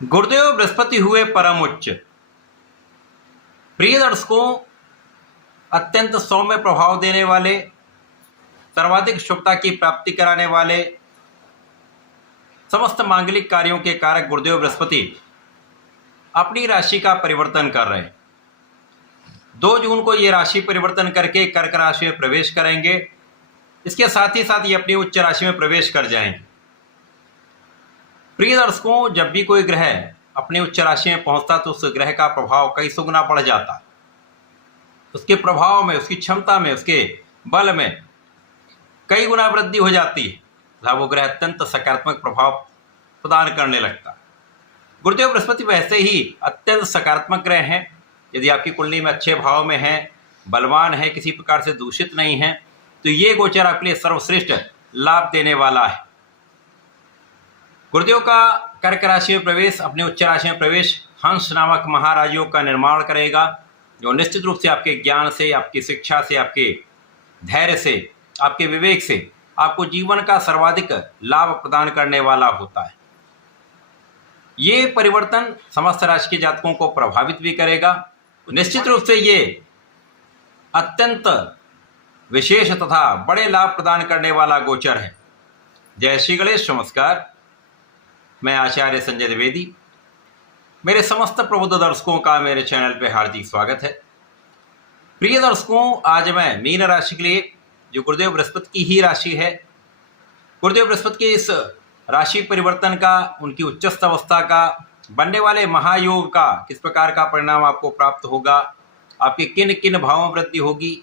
गुरुदेव बृहस्पति हुए परम उच्च। प्रिय दर्शकों, अत्यंत सौम्य प्रभाव देने वाले, सर्वाधिक शुभता की प्राप्ति कराने वाले, समस्त मांगलिक कार्यों के कारक गुरुदेव बृहस्पति अपनी राशि का परिवर्तन कर रहे हैं। 2 जून को ये राशि परिवर्तन करके कर्क राशि में प्रवेश करेंगे। इसके साथ ही साथ ये अपनी उच्च राशि में प्रवेश कर जाएंगे। प्रिय दर्शकों, जब भी कोई ग्रह अपनी उच्च राशि में पहुंचता तो उस ग्रह का प्रभाव कई सौ गुना बढ़ जाता। उसके प्रभाव में, उसकी क्षमता में, उसके बल में कई गुना वृद्धि हो जाती है। वो ग्रह अत्यंत सकारात्मक प्रभाव प्रदान करने लगता। गुरुदेव बृहस्पति वैसे ही अत्यंत सकारात्मक ग्रह हैं। यदि आपकी कुंडली में अच्छे भाव में है, बलवान है, किसी प्रकार से दूषित नहीं है, तो ये गोचर आपके लिए सर्वश्रेष्ठ लाभ देने वाला है। गुरुदेव का कर्क राशि में प्रवेश, अपने उच्च राशि में प्रवेश हंस नामक महाराजयोग का निर्माण करेगा, जो निश्चित रूप से आपके ज्ञान से, आपकी शिक्षा से, आपके धैर्य से, आपके विवेक से आपको जीवन का सर्वाधिक लाभ प्रदान करने वाला होता है। ये परिवर्तन समस्त राशि के जातकों को प्रभावित भी करेगा। निश्चित रूप से ये अत्यंत विशेष तथा बड़े लाभ प्रदान करने वाला गोचर है। जय श्री गणेश, नमस्कार। मैं आचार्य संजय द्विवेदी। मेरे समस्त प्रबुद्ध दर्शकों का मेरे चैनल पे हार्दिक स्वागत है। प्रिय दर्शकों, आज मैं मीन राशि के लिए, जो गुरुदेव बृहस्पति की ही राशि है, गुरुदेव बृहस्पति के इस राशि परिवर्तन का, उनकी उच्चस्थ अवस्था का, बनने वाले महायोग का किस प्रकार का परिणाम आपको प्राप्त होगा, आपके किन किन भावों में वृद्धि होगी,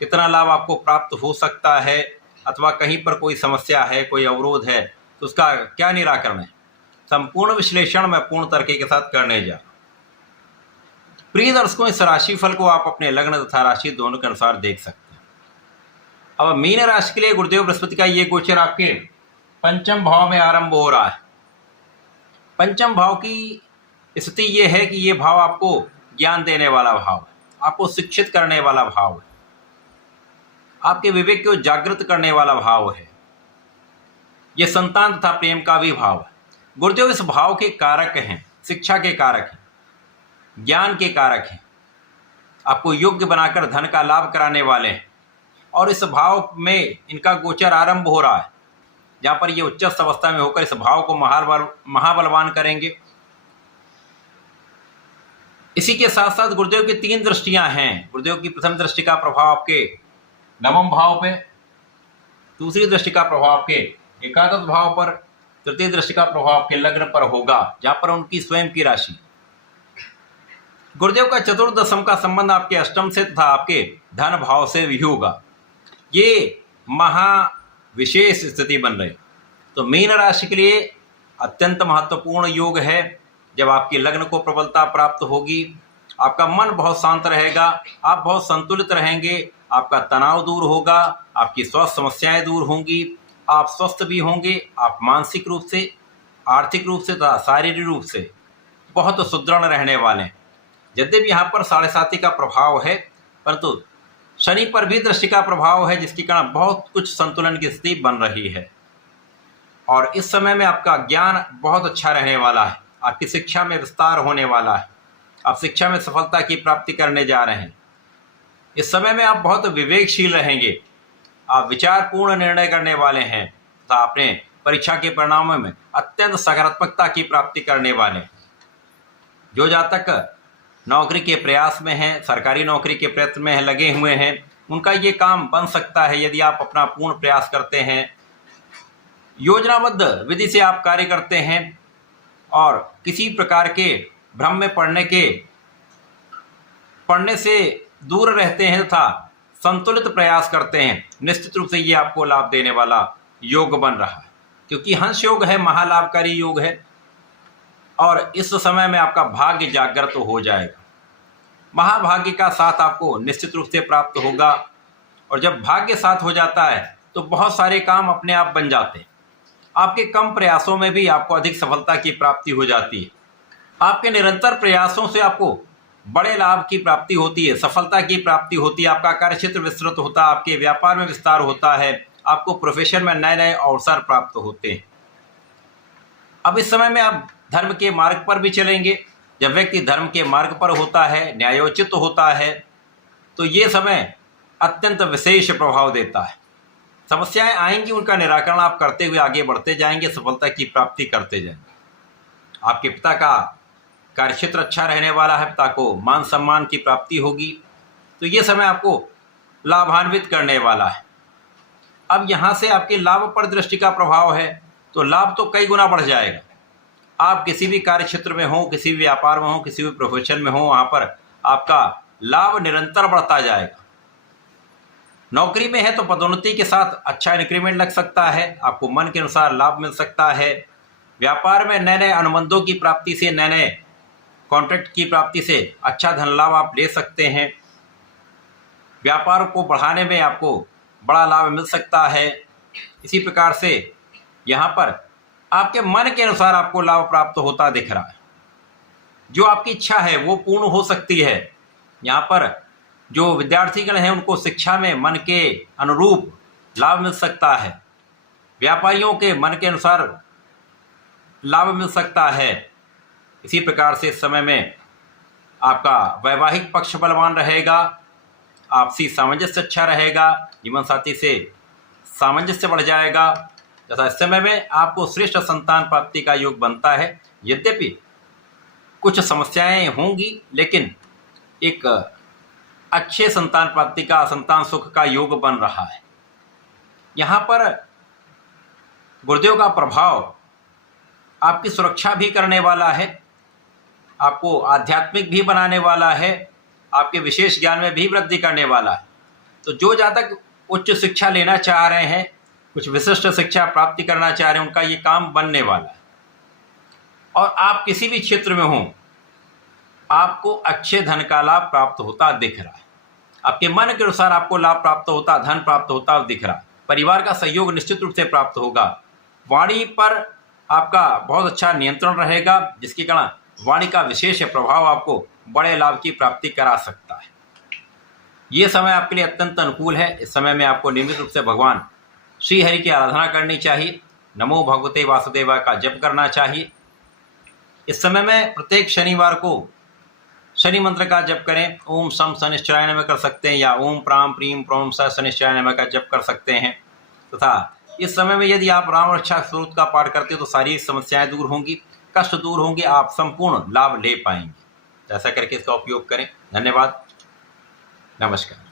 कितना लाभ आपको प्राप्त हो सकता है, अथवा कहीं पर कोई समस्या है, कोई अवरोध है तो उसका क्या निराकरण है, संपूर्ण विश्लेषण मैं पूर्ण तरीके के साथ करने जा रहा हूं। प्रिय दर्शकों, इस राशिफल को आप अपने लग्न तथा राशि दोनों के अनुसार देख सकते हैं। अब मीन राशि के लिए गुरुदेव बृहस्पति का ये गोचर आपके पंचम भाव में आरंभ हो रहा है। पंचम भाव की स्थिति ये है कि ये भाव आपको ज्ञान देने वाला भाव है, आपको शिक्षित करने वाला भाव है, आपके विवेक को जागृत करने वाला भाव है। ये संतान तथा प्रेम का भी भाव है। गुरुदेव इस भाव के कारक हैं, शिक्षा के कारक हैं, ज्ञान के कारक हैं, आपको योग्य बनाकर धन का लाभ कराने वाले हैं। और इस भाव में इनका गोचर आरंभ हो रहा है, जहाँ पर ये उच्चस्थ अवस्था में होकर इस भाव को महाबलवान करेंगे। इसी के साथ साथ गुरुदेव की 3 दृष्टियां हैं। गुरुदेव की प्रथम दृष्टि का प्रभाव आपके नवम भाव पे, दूसरी दृष्टि का प्रभाव आपके एकादश भाव पर, तृतीय दृष्टि का प्रभाव आपके लग्न पर होगा, जहां पर उनकी स्वयं की राशि। गुरुदेव का चतुर्दशम का संबंध आपके अष्टम से तथा आपके धन भाव से भी होगा। ये महा विशेष स्थिति बन रही। तो मीन राशि के लिए अत्यंत महत्वपूर्ण योग है। जब आपके लग्न को प्रबलता प्राप्त होगी, आपका मन बहुत शांत रहेगा, आप बहुत संतुलित रहेंगे, आपका तनाव दूर होगा, आपकी स्वास्थ्य समस्याएं दूर होंगी, आप स्वस्थ भी होंगे, आप मानसिक रूप से, आर्थिक रूप से तथा शारीरिक रूप से बहुत सुदृढ़ रहने वाले हैं। यद्यपि यहाँ पर 7.5 का प्रभाव है, परंतु शनि पर भी दृष्टि का प्रभाव है, जिसके कारण बहुत कुछ संतुलन की स्थिति बन रही है। और इस समय में आपका ज्ञान बहुत अच्छा रहने वाला है, आपकी शिक्षा में विस्तार होने वाला है, आप शिक्षा में सफलता की प्राप्ति करने जा रहे हैं। इस समय में आप बहुत विवेकशील रहेंगे, आप विचारपूर्ण निर्णय करने वाले हैं तथा अपने परीक्षा के परिणामों में अत्यंत सकारात्मकता की प्राप्ति करने वाले हैं। जो जातक नौकरी के प्रयास में हैं, सरकारी नौकरी के प्रयत्न में लगे हुए हैं, उनका ये काम बन सकता है यदि आप अपना पूर्ण प्रयास करते हैं, योजनाबद्ध विधि से आप कार्य करते हैं और किसी प्रकार के भ्रम में पढ़ने से दूर रहते हैं तथा संतुलित प्रयास करते हैं। निश्चित रूप से ये आपको लाभ देने वाला योग बन रहा है, क्योंकि हंस योग है, महालाभकारी योग है। और इस समय में आपका भाग्य जागृत हो जाएगा, महाभाग्य का साथ आपको निश्चित रूप से प्राप्त होगा। और जब भाग्य साथ हो जाता है तो बहुत सारे काम अपने आप बन जाते हैं। आपके कम प्रयासों में भी आपको अधिक सफलता की प्राप्ति हो जाती है। आपके निरंतर प्रयासों से आपको बड़े लाभ की प्राप्ति होती है, सफलता की प्राप्ति होती है, आपका कार्यक्षेत्र विस्तृत होता है, आपके व्यापार में विस्तार होता है, आपको प्रोफेशन में नए नए अवसर प्राप्त होते हैं। अब इस समय में आप धर्म के मार्ग पर भी चलेंगे। जब व्यक्ति धर्म के मार्ग पर होता है, न्यायोचित होता है, तो ये समय अत्यंत विशेष प्रभाव देता है। समस्याएं आएंगी, उनका निराकरण आप करते हुए आगे बढ़ते जाएंगे, सफलता की प्राप्ति करते जाएंगे। आपके पिता का कार्यक्षेत्र अच्छा रहने वाला है, पिता को मान सम्मान की प्राप्ति होगी, तो ये समय आपको लाभान्वित करने वाला है। अब यहाँ से आपके लाभ पर दृष्टि का प्रभाव है, तो लाभ तो कई गुना बढ़ जाएगा। आप किसी भी कार्य क्षेत्र में हो, किसी भी व्यापार में हो, किसी भी प्रोफेशन में हो, वहाँ पर आपका लाभ निरंतर बढ़ता जाएगा। नौकरी में है तो पदोन्नति के साथ अच्छा इंक्रीमेंट लग सकता है, आपको मन के अनुसार लाभ मिल सकता है। व्यापार में नए नए अनुबंधों की प्राप्ति से, नए नए कॉन्ट्रैक्ट की प्राप्ति से अच्छा धन लाभ आप ले सकते हैं। व्यापार को बढ़ाने में आपको बड़ा लाभ मिल सकता है। इसी प्रकार से यहाँ पर आपके मन के अनुसार आपको लाभ प्राप्त होता दिख रहा है। जो आपकी इच्छा है वो पूर्ण हो सकती है। यहाँ पर जो विद्यार्थीगण हैं उनको शिक्षा में मन के अनुरूप लाभ मिल सकता है। व्यापारियों के मन के अनुसार लाभ मिल सकता है। इसी प्रकार से इस समय में आपका वैवाहिक पक्ष बलवान रहेगा, आपसी सामंजस्य अच्छा रहेगा, जीवन साथी से सामंजस्य बढ़ जाएगा तथा इस समय में आपको श्रेष्ठ संतान प्राप्ति का योग बनता है। यद्यपि कुछ समस्याएं होंगी, लेकिन एक अच्छे संतान प्राप्ति का, संतान सुख का योग बन रहा है। यहाँ पर गुरुदेव का प्रभाव आपकी सुरक्षा भी करने वाला है, आपको आध्यात्मिक भी बनाने वाला है, आपके विशेष ज्ञान में भी वृद्धि करने वाला है। तो जो जातक उच्च शिक्षा लेना चाह रहे हैं, कुछ विशिष्ट शिक्षा प्राप्ति करना चाह रहे हैं, उनका ये काम बनने वाला है। और आप किसी भी क्षेत्र में हों, आपको अच्छे धन का लाभ प्राप्त होता दिख रहा है। आपके मन के अनुसार आपको लाभ प्राप्त होता, धन प्राप्त होता दिख रहा है। परिवार का सहयोग निश्चित रूप से प्राप्त होगा। वाणी पर आपका बहुत अच्छा नियंत्रण रहेगा, जिसके कारण वाणी का विशेष प्रभाव आपको बड़े लाभ की प्राप्ति करा सकता है। ये समय आपके लिए अत्यंत अनुकूल है। इस समय में आपको नियमित रूप से भगवान श्री हरि की आराधना करनी चाहिए, नमो भगवते वासुदेवा का जप करना चाहिए। इस समय में प्रत्येक शनिवार को शनि मंत्र का जप करें। ओम सम शनिश्चराय नमः कर सकते हैं, या ओम प्राम प्रीम प्रोम स शनिश्चराय नमः का जप कर सकते हैं। तथा इस समय में यदि आप राम रक्षा स्त्रोत का पाठ करते हो तो सारी समस्याएं दूर होंगी, कष्ट दूर होंगे, आप संपूर्ण लाभ ले पाएंगे। ऐसा करके इसका उपयोग करें। धन्यवाद, नमस्कार।